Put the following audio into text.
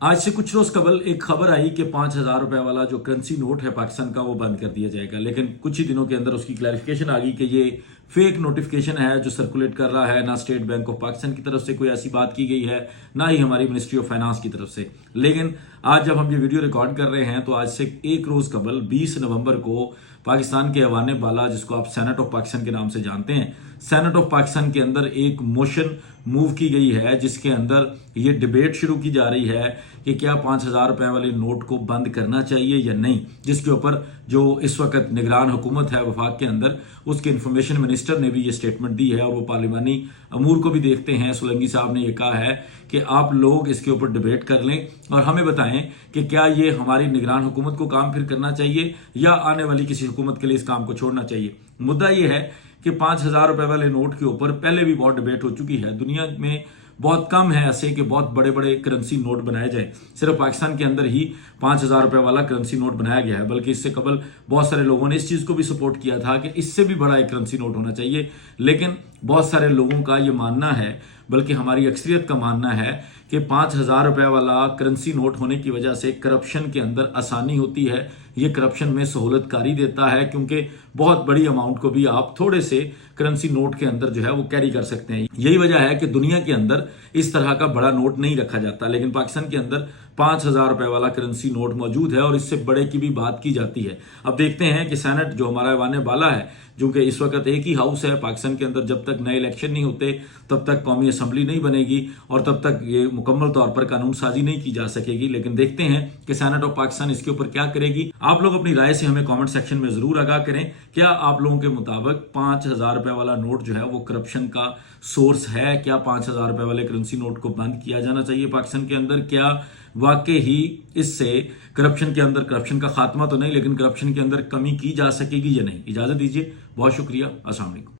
आज से कुछ रोज कबल एक खबर आई कि 5,000 रुपए वाला जो करेंसी नोट है पाकिस्तान का वो बंद कर दिया जाएगा, लेकिन कुछ ही दिनों के अंदर उसकी क्लैरिफिकेशन आ गई कि ये फेक नोटिफिकेशन है जो सर्कुलेट कर रहा है। ना स्टेट बैंक ऑफ पाकिस्तान की तरफ से कोई ऐसी बात की गई है, ना ही हमारी मिनिस्ट्री ऑफ फाइनेंस की तरफ से। लेकिन आज जब हम ये वीडियो रिकॉर्ड कर रहे हैं तो आज से एक रोज कबल 20 नवंबर को पाकिस्तान के ऐवान बाला, जिसको आप सेनेट ऑफ पाकिस्तान के नाम से जानते हैं, सेनेट ऑफ पाकिस्तान के अंदर एक मोशन मूव की गई है जिसके अंदर ये डिबेट शुरू की जा रही है कि क्या 5,000 रुपए वाले नोट को बंद करना चाहिए या नहीं, जिसके ऊपर जो इस वक्त निगरान हुकूमत है वफाक के अंदर, उसके इंफॉर्मेशन मिनिस्टर ने भी ये स्टेटमेंट दी है और वो पार्लिमानी अमूर को भी देखते हैं। सोलंकी साहब ने ये कहा है कि आप लोग इसके ऊपर डिबेट कर लें और हमें बताएं कि क्या ये हमारी निगरान हुकूमत को काम फिर करना चाहिए या आने वाली किसी हुकूमत के लिए इस काम को छोड़ना चाहिए। मुद्दा ये है कि 5,000 रुपए वाले नोट के ऊपर पहले भी बहुत डिबेट हो चुकी है। दुनिया में बहुत कम है ऐसे कि बहुत बड़े बड़े करेंसी नोट बनाए जाए। सिर्फ पाकिस्तान के अंदर ही 5,000 रुपए वाला करेंसी नोट बनाया गया है, बल्कि इससे कबल बहुत सारे लोगों ने इस चीज को भी सपोर्ट किया था कि इससे भी बड़ा एक करेंसी नोट होना चाहिए। लेकिन बहुत सारे लोगों का ये मानना है, बल्कि हमारी अक्सरियत का मानना है कि 5,000 रुपए वाला करेंसी नोट होने की वजह से करप्शन के अंदर आसानी होती है। ये करप्शन में सहूलतकारी देता है क्योंकि बहुत बड़ी अमाउंट को भी आप थोड़े से करेंसी नोट के अंदर जो है वो कैरी कर सकते हैं। यही वजह है कि दुनिया के अंदर इस तरह का बड़ा नोट नहीं रखा जाता, लेकिन पाकिस्तान के अंदर 5,000 रुपए वाला करेंसी नोट मौजूद है और इससे बड़े की भी बात की जाती है। अब देखते हैं कि सेनेट जो हमारा ऐवान बाला है, जो कि इस वक्त एक ही हाउस है पाकिस्तान के अंदर, जब तक नए इलेक्शन नहीं होते तब तक कौमी असम्बली नहीं बनेगी और तब तक ये मुकम्मल तौर पर कानून साजी नहीं की जा सकेगी। लेकिन देखते हैं कि सेनेट ऑफ पाकिस्तान इसके ऊपर क्या करेगी। आप लोग अपनी राय से हमें कमेंट सेक्शन में जरूर आगाह करें। क्या आप लोगों के मुताबिक 5,000 रुपए वाला नोट जो है वो करप्शन का सोर्स है? क्या 5,000 रुपए वाले करेंसी नोट को बंद किया जाना चाहिए पाकिस्तान के अंदर? क्या वाकई ही इससे करप्शन के अंदर, करप्शन का खात्मा तो नहीं, लेकिन करप्शन के अंदर कमी की जा सकेगी या नहीं? इजाजत दीजिए, बहुत शुक्रिया, अस्सलाम वालेकुम।